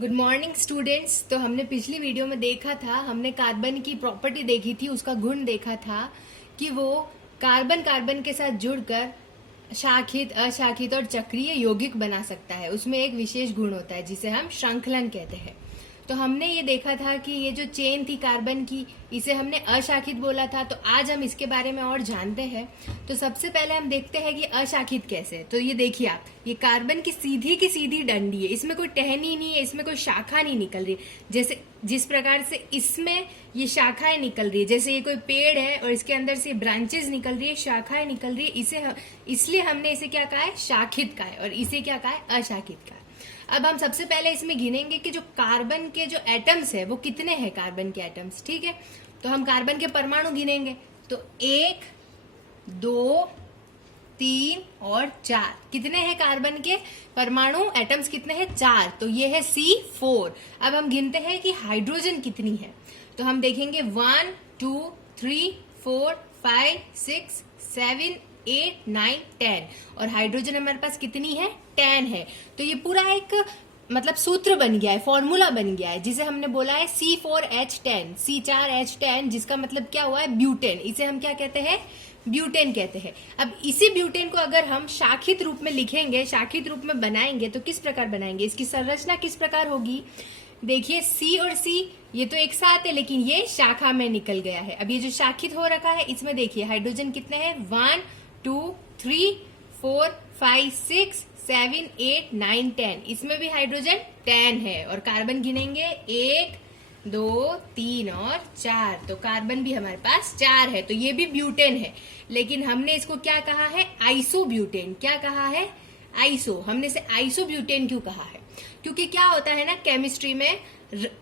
Good morning students. तो हमने पिछली वीडियो में देखा था, हमने कार्बन की प्रॉपर्टी देखी थी, उसका गुण देखा था कि वो कार्बन कार्बन के साथ जुड़कर शाखित, अशाखित और चक्रीय यौगिक बना सकता है। उसमें एक विशेष गुण होता है जिसे हम श्रृंखलन कहते हैं। तो हमने ये देखा था कि ये जो चेन थी कार्बन की, इसे हमने अशाखित बोला था। तो आज हम इसके बारे में और जानते हैं। तो सबसे पहले हम देखते हैं कि अशाखित कैसे है। तो ये देखिए आप, ये कार्बन की सीधी डंडी है, इसमें कोई टहनी नहीं है, इसमें कोई शाखा नहीं निकल रही। जैसे जिस प्रकार से इसमें ये शाखाएं निकल रही है, जैसे ये कोई पेड़ है और इसके अंदर से ब्रांचेस निकल रही है, शाखाएं निकल रही है, इसलिए हमने इसे क्या कहा है, शाखित कहा है, और इसे क्या कहा है, अशाखित कहा है। अब हम सबसे पहले इसमें गिनेंगे कि जो कार्बन के जो एटम्स है वो कितने हैं, कार्बन के एटम्स। ठीक है, तो हम कार्बन के परमाणु गिनेंगे। तो 1, 2, 3 और 4 कितने हैं कार्बन के परमाणु, एटम्स कितने हैं, 4। तो ये है C4। अब हम गिनते हैं कि हाइड्रोजन कितनी है। तो हम देखेंगे 1, 2, 3, 4, 5, 6, 7, 8, 9, 10 और हाइड्रोजन हमारे पास कितनी है, 10 है। तो ये पूरा एक मतलब सूत्र बन गया है, फॉर्मूला बन गया है, जिसे हमने बोला है C4H10, C4H10, जिसका मतलब क्या हुआ है, ब्यूटेन। इसे हम क्या कहते हैं, ब्यूटेन कहते हैं। अब इसी ब्यूटेन को अगर हम शाखित रूप में लिखेंगे, शाखित रूप में बनाएंगे, तो किस प्रकार बनाएंगे, इसकी संरचना किस प्रकार होगी। देखिए C और C ये तो एक साथ है, लेकिन ये शाखा में निकल गया है। अब ये जो शाखित हो रखा है, इसमें देखिए हाइड्रोजन कितने हैं, 1, 2, 3, 4, 5, 6, 7, 8, 9, 10। इसमें भी हाइड्रोजन 10 है। और कार्बन गिनेंगे 1, 2, 3 और 4। तो कार्बन भी हमारे पास 4 है। तो ये भी ब्यूटेन है, लेकिन हमने इसको क्या कहा है, आइसोब्यूटेन। क्या कहा है, आइसो। हमने इसे आइसोब्यूटेन क्यों कहा है, क्योंकि क्या होता है ना, केमिस्ट्री में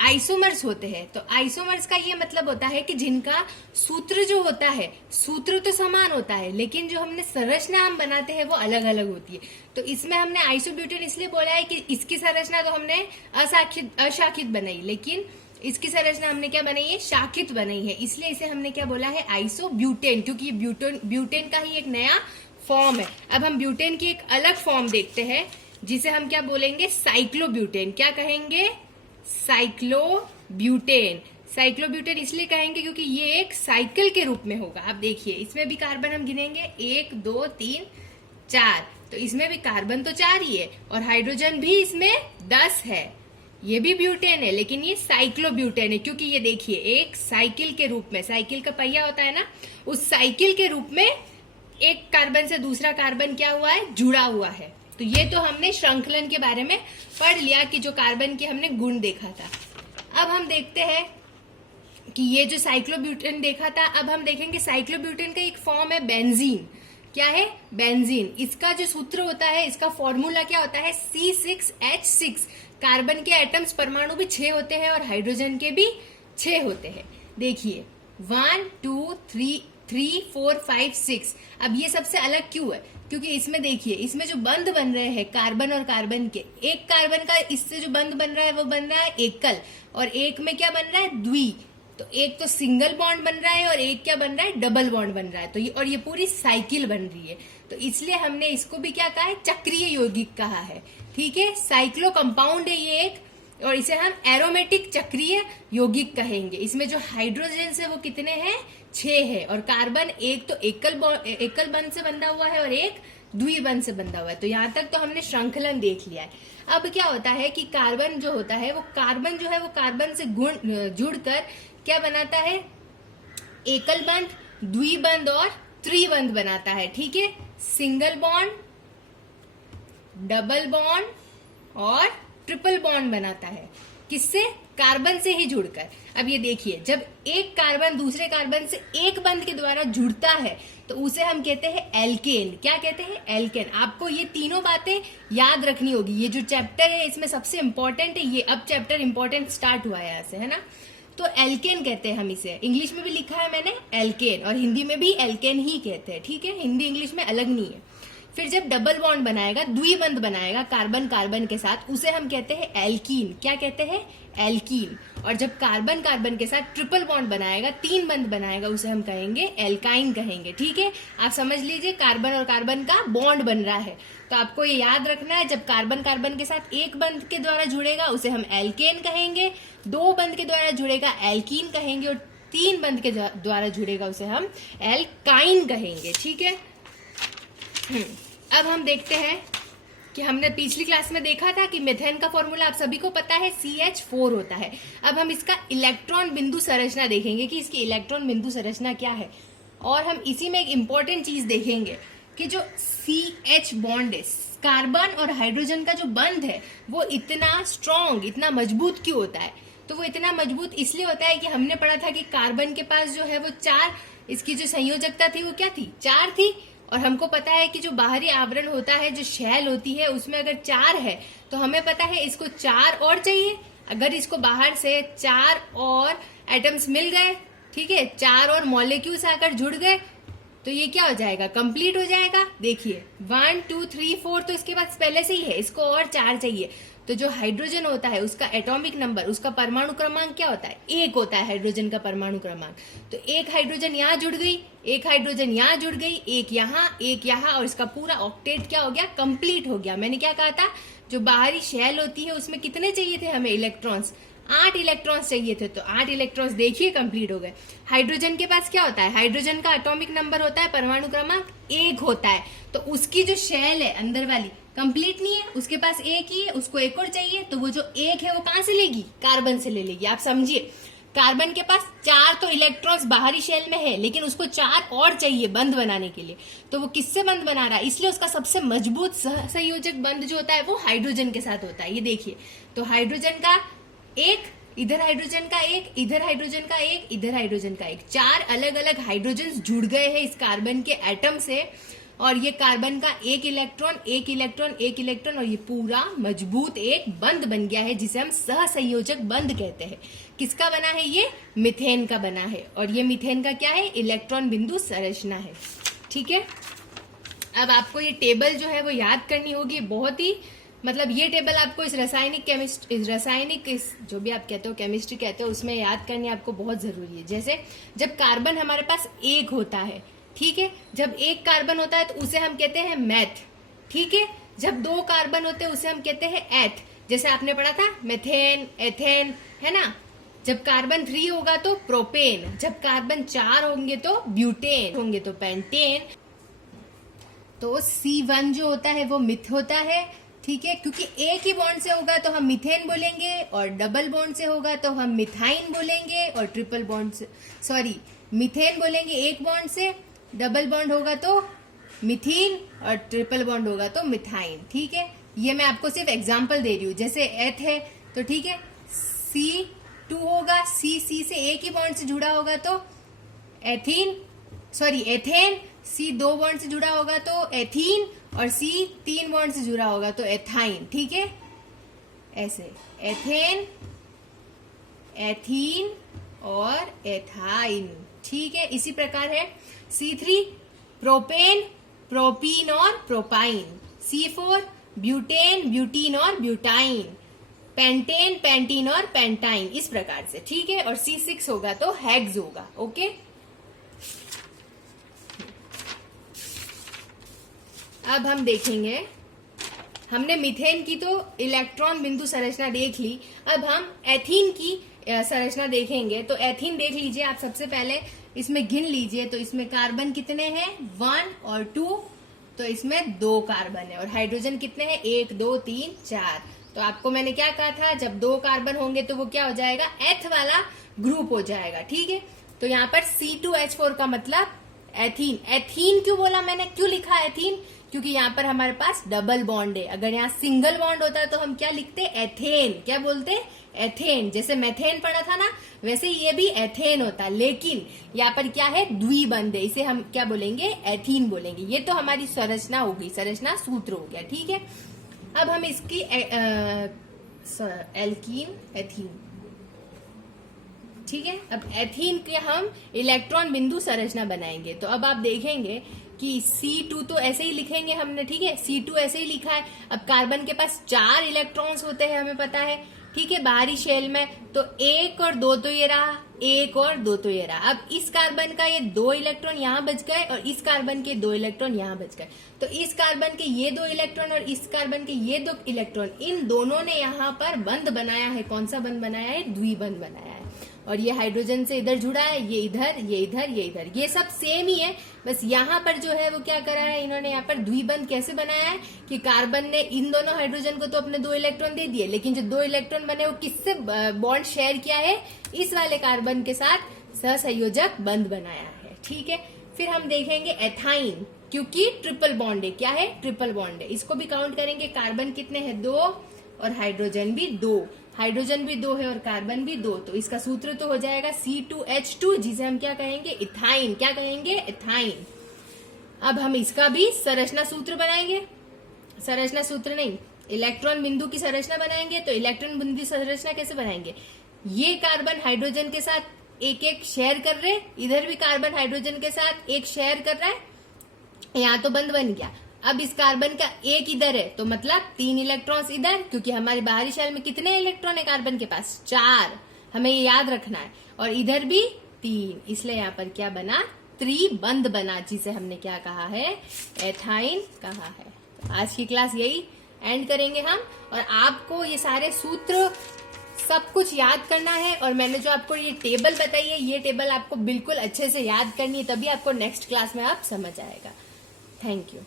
आइसोमर्स होते हैं। तो आइसोमर्स का ये मतलब होता है कि जिनका सूत्र जो होता है, सूत्र तो समान होता है, लेकिन जो हमने संरचना हम बनाते हैं वो अलग अलग होती है। तो इसमें हमने आइसोब्यूटेन इसलिए बोला है कि इसकी संरचना तो हमने अशाखित बनाई, लेकिन इसकी संरचना हमने क्या बनाई है, शाखित बनाई है। इसलिए इसे हमने क्या बोला है, आइसोब्यूटेन, क्योंकि ये ब्यूटेन का ही एक नया फॉर्म है। अब हम ब्यूटेन की एक अलग फॉर्म देखते हैं, जिसे हम क्या बोलेंगे, साइक्लोब्यूटेन। क्या कहेंगे, साइक्लोब्यूटेन। साइक्लोब्यूटेन इसलिए कहेंगे क्योंकि ये एक साइकिल के रूप में होगा। आप देखिए, इसमें भी कार्बन हम गिनेंगे 1, 2, 3, 4। तो इसमें भी कार्बन तो 4 ही है, और हाइड्रोजन भी इसमें 10 है। ये भी ब्यूटेन है, लेकिन ये साइक्लोब्यूटेन है, क्योंकि ये देखिए एक साइकिल के रूप में, साइकिल का पहिया होता है ना, उस साइकिल के रूप में एक कार्बन से दूसरा कार्बन क्या हुआ है, जुड़ा हुआ है। तो ये तो हमने श्रृंखलन के बारे में पढ़ लिया कि जो कार्बन के हमने गुण देखा था। अब हम देखते हैं कि ये जो साइक्लोब्यूटेन देखा था, अब हम देखेंगे साइक्लोब्यूटेन का एक फॉर्म है बेंजीन। क्या है, बेंजीन। इसका जो सूत्र होता है, इसका फॉर्मूला क्या होता है, C6H6। कार्बन के एटम्स, परमाणु भी 6 होते हैं और हाइड्रोजन के भी 6 होते हैं। देखिए 1, 2, 3, 4, 5, 6। अब ये सबसे अलग क्यों है, क्योंकि इसमें देखिए, इसमें जो बंध बन रहे हैं कार्बन और कार्बन के, एक कार्बन का इससे जो बंध बन रहा है वो बन रहा है एकल, और एक में क्या बन रहा है, द्वि। तो एक तो सिंगल बॉन्ड बन रहा है और एक क्या बन रहा है, डबल बॉन्ड बन रहा है। तो ये, और ये पूरी साइकिल बन रही है। तो इसलिए हमने इसको भी क्या कहा है, चक्रीय यौगिक कहा है। ठीक है, साइक्लो कंपाउंड है ये एक, और इसे हम एरोमेटिक चक्रीय यौगिक कहेंगे। इसमें जो हाइड्रोजन है वो कितने हैं, 6 है, और कार्बन एक तो एकल बंध से बंधा हुआ है और एक द्विबंध से बंधा हुआ है। तो यहाँ तक तो हमने श्रृंखलन देख लिया है। अब क्या होता है कि कार्बन जो होता है, वो कार्बन जो है वो कार्बन से जुड़कर क्या बनाता है, एकल बंध, द्विबंध और त्रिबंध बनाता है। ठीक है, सिंगल बॉन्ड, डबल बॉन्ड और ट्रिपल बॉन्ड बनाता है। किससे, कार्बन से ही जुड़कर। अब ये देखिए, जब एक कार्बन दूसरे कार्बन से एक बंध के द्वारा जुड़ता है तो उसे हम कहते हैं एल्केन। क्या कहते हैं, एल्केन। आपको ये तीनों बातें याद रखनी होगी। ये जो चैप्टर है इसमें सबसे इंपॉर्टेंट है ये। अब चैप्टर इंपॉर्टेंट स्टार्ट हुआ है यहाँ से, है ना। तो एल्केन कहते हैं हम इसे। इंग्लिश में भी लिखा है मैंने एल्केन, और हिंदी में भी एल्केन ही कहते हैं। ठीक है, हिंदी इंग्लिश में अलग नहीं है। फिर जब डबल बॉन्ड बनाएगा, द्विबंध बनाएगा कार्बन कार्बन के साथ, उसे हम कहते हैं एल्कीन। क्या कहते हैं, एल्कीन। और जब कार्बन कार्बन के साथ ट्रिपल बॉन्ड बनाएगा, 3 बंध बनाएगा, उसे हम कहेंगे एल्काइन कहेंगे। ठीक है, आप समझ लीजिए कार्बन और कार्बन का बॉन्ड बन रहा है। तो आपको ये याद रखना है, जब कार्बन कार्बन के साथ एक बंध के द्वारा जुड़ेगा उसे हम एल्केन कहेंगे, 2 बंध के द्वारा जुड़ेगा एल्कीन कहेंगे, और 3 बंध के द्वारा जुड़ेगा उसे हम एल्काइन कहेंगे। ठीक है, अब हम देखते हैं कि हमने पिछली क्लास में देखा था कि मीथेन का फॉर्मूला आप सभी को पता है CH4 होता है। अब हम इसका इलेक्ट्रॉन बिंदु संरचना देखेंगे कि इसकी इलेक्ट्रॉन बिंदु संरचना क्या है, और हम इसी में एक इंपॉर्टेंट चीज देखेंगे कि जो CH बॉन्ड है, कार्बन और हाइड्रोजन का जो बंध है वो इतना स्ट्रॉन्ग, इतना मजबूत क्यों होता है। तो वो इतना मजबूत इसलिए होता है कि हमने पढ़ा था कि कार्बन के पास जो है वो 4, इसकी जो संयोजकता थी वो क्या थी, 4 थी। और हमको पता है कि जो बाहरी आवरण होता है, जो शैल होती है, उसमें अगर 4 है तो हमें पता है इसको 4 और चाहिए। अगर इसको बाहर से 4 और एटम्स मिल गए, ठीक है, 4 और मॉलिक्यूल्स आकर जुड़ गए, तो ये क्या हो जाएगा, कंप्लीट हो जाएगा। देखिए 1 2 3 4 तो इसके पास पहले से ही है, इसको और 4 चाहिए। तो जो हाइड्रोजन होता है उसका एटॉमिक नंबर, उसका परमाणु क्रमांक क्या होता है, 1 होता है हाइड्रोजन का परमाणु क्रमांक। तो एक हाइड्रोजन यहाँ जुड़ गई, एक हाइड्रोजन यहाँ जुड़ गई, एक यहाँ, और इसका पूरा ऑक्टेट क्या हो गया, कंप्लीट हो गया। मैंने क्या कहा था, जो बाहरी शेल होती है उसमें कितने चाहिए थे हमें इलेक्ट्रॉन्स, 8 इलेक्ट्रॉन्स चाहिए थे। तो 8 इलेक्ट्रॉन्स देखिए कंप्लीट हो गए। हाइड्रोजन के पास क्या होता है, हाइड्रोजन का एटॉमिक नंबर होता है, परमाणु क्रमांक 1 होता है। तो उसकी जो शेल है अंदर वाली कंप्लीट नहीं है, उसके पास 1 ही है, उसको 1 और चाहिए। तो वो जो 1 है वो कहां से लेगी, कार्बन से ले लेगी। आप समझिए, कार्बन के पास 4 तो इलेक्ट्रॉन्स बाहरी शेल में है, लेकिन उसको 4 और चाहिए बंध बनाने के लिए। तो वो किससे बंध बना रहा है, इसलिए उसका सबसे मजबूत सहसंयोजक बंध जो होता है वो हाइड्रोजन के साथ होता है। ये देखिए, तो हाइड्रोजन का 1, इधर हाइड्रोजन का 1, इधर हाइड्रोजन का 1, इधर हाइड्रोजन का 1, 4 अलग अलग हाइड्रोजन जुड़ गए हैं इस कार्बन के एटम से। और ये कार्बन का 1 इलेक्ट्रॉन, 1 इलेक्ट्रॉन, 1 इलेक्ट्रॉन, और ये पूरा मजबूत एक बंध बन गया है जिसे हम सहसंयोजक बंध कहते हैं। किसका बना है, ये मीथेन का बना है। और ये मीथेन का क्या है, इलेक्ट्रॉन बिंदु संरचना है। ठीक है, अब आपको ये टेबल जो है वो याद करनी होगी, बहुत ही मतलब ये टेबल आपको इस जो भी आप कहते हो, केमिस्ट्री कहते हो, उसमें याद करनी आपको बहुत जरूरी है। जैसे जब कार्बन हमारे पास 1 होता है, ठीक है, जब 1 कार्बन होता है तो उसे हम कहते हैं मैथ। ठीक है, जब 2 कार्बन होते हैं उसे हम कहते हैं एथ। जैसे आपने पढ़ा था मेथेन, एथेन, है ना। जब कार्बन 3 होगा तो प्रोपेन, जब कार्बन 4 होंगे तो ब्यूटेन होंगे तो पेंटेन। तो C1 जो होता है वो मिथ होता है। ठीक है, क्योंकि एक ही बॉन्ड से होगा तो हम मीथेन बोलेंगे, और डबल बॉन्ड से होगा तो हम मिथाइन बोलेंगे, और ट्रिपल बॉन्ड से मीथेन बोलेंगे एक बॉन्ड से, डबल बॉन्ड होगा तो मिथीन, और ट्रिपल बॉन्ड होगा तो मिथाइन। ठीक है, ये मैं आपको सिर्फ एग्जांपल दे रही हूँ। जैसे एथ है तो ठीक है, C2 होगा, C से एक ही बॉन्ड से जुड़ा होगा तो एथेन, C 2 बॉन्ड से जुड़ा होगा तो एथीन, और C 3 बॉन्ड से जुड़ा होगा तो एथाइन। ठीक है, ऐसे एथेन, एथीन और एथाइन। ठीक है, इसी प्रकार है C3 प्रोपेन, प्रोपीन और प्रोपाइन, C4 ब्यूटेन, ब्यूटीन और ब्यूटाइन, पेंटेन, पेंटीन और पेंटाइन, इस प्रकार से। ठीक है, और C6 होगा तो हेक्स होगा। ओके, अब हम देखेंगे, हमने मीथेन की तो इलेक्ट्रॉन बिंदु संरचना देख ली, अब हम एथीन की संरचना देखेंगे। तो एथीन देख लीजिए आप, सबसे पहले इसमें गिन लीजिए। तो इसमें कार्बन कितने हैं, 1 और 2, तो इसमें 2 कार्बन है। और हाइड्रोजन कितने हैं, 1 2 3 4। तो आपको मैंने क्या कहा था, जब 2 कार्बन होंगे तो वो क्या हो जाएगा, एथ वाला ग्रुप हो जाएगा। ठीक है, तो यहाँ पर C2H4 का मतलब एथीन। एथीन क्यों बोला मैंने, क्यों लिखा एथीन, क्योंकि यहाँ पर हमारे पास डबल बॉन्ड है। अगर यहाँ सिंगल बॉन्ड होता है तो हम क्या लिखते, एथेन। क्या बोलते, एथेन। जैसे मेथेन पढ़ा था ना, वैसे ये भी एथेन होता है, लेकिन यहाँ पर क्या है, द्विबंध है, इसे हम क्या बोलेंगे, एथीन बोलेंगे। ये तो हमारी संरचना हो गई, संरचना सूत्र हो गया। ठीक है, अब हम इसकी एल्कीन, एथीन। ठीक है, अब एथीन के हम इलेक्ट्रॉन बिंदु संरचना बनाएंगे। तो अब आप देखेंगे कि C2 तो ऐसे ही लिखेंगे हमने। ठीक है, C2 ऐसे ही लिखा है। अब कार्बन के पास 4 इलेक्ट्रॉन्स होते हैं, हमें पता है। ठीक है, बाहरी शेल में तो 1 और 2 तो ये रहा, एक और दो, तो ये रहा। अब इस कार्बन का ये 2 इलेक्ट्रॉन यहाँ बच गए और इस कार्बन के 2 इलेक्ट्रॉन यहाँ बच गए। तो इस कार्बन के ये 2 इलेक्ट्रॉन और इस कार्बन के ये 2 इलेक्ट्रॉन, इन दोनों ने यहाँ पर बंध बनाया है। कौन सा बंध बनाया है? द्विबंध बनाया है। और ये हाइड्रोजन से इधर जुड़ा है, ये इधर, ये इधर, ये इधर, ये सब सेम ही है। बस यहाँ पर जो है वो क्या करा है इन्होंने, यहाँ पर द्विबंध कैसे बनाया है कि कार्बन ने इन दोनों हाइड्रोजन को तो अपने 2 इलेक्ट्रॉन दे दिए, लेकिन जो 2 इलेक्ट्रॉन बने वो किससे बॉन्ड शेयर किया है? इस वाले कार्बन के साथ सहसंयोजक बंध बनाया है। ठीक है, फिर हम देखेंगे एथाइन, क्योंकि ट्रिपल बॉन्ड है। क्या है? ट्रिपल बॉन्ड है। इसको भी काउंट करेंगे। कार्बन कितने हैं? 2 और हाइड्रोजन भी 2। हाइड्रोजन भी 2 है और कार्बन भी 2, तो इसका सूत्र तो हो जाएगा C2H2, जिसे हम क्या कहेंगे? इथाइन। क्या कहेंगे? इथाइन। अब हम इसका भी संरचना सूत्र बनाएंगे। संरचना सूत्र नहीं, इलेक्ट्रॉन बिंदु की संरचना बनाएंगे। तो इलेक्ट्रॉन बिंदु की संरचना कैसे बनाएंगे? ये कार्बन हाइड्रोजन के साथ एक एक शेयर कर रहे, इधर भी कार्बन हाइड्रोजन के साथ एक शेयर कर रहा है, यहाँ तो बंध बन गया। अब इस कार्बन का एक इधर है, तो मतलब 3 इलेक्ट्रॉन्स इधर, क्योंकि हमारी बाहरी शेल में कितने इलेक्ट्रॉन है कार्बन के पास? 4। हमें ये याद रखना है। और इधर भी 3, इसलिए यहाँ पर क्या बना? त्रिबंध बना, जिसे हमने क्या कहा है? एथाइन कहा है। तो आज की क्लास यही एंड करेंगे हम। और आपको ये सारे सूत्र सब कुछ याद करना है। और मैंने जो आपको ये टेबल बताई है, ये टेबल आपको बिल्कुल अच्छे से याद करनी है, तभी आपको नेक्स्ट क्लास में आप समझ आएगा। Thank you.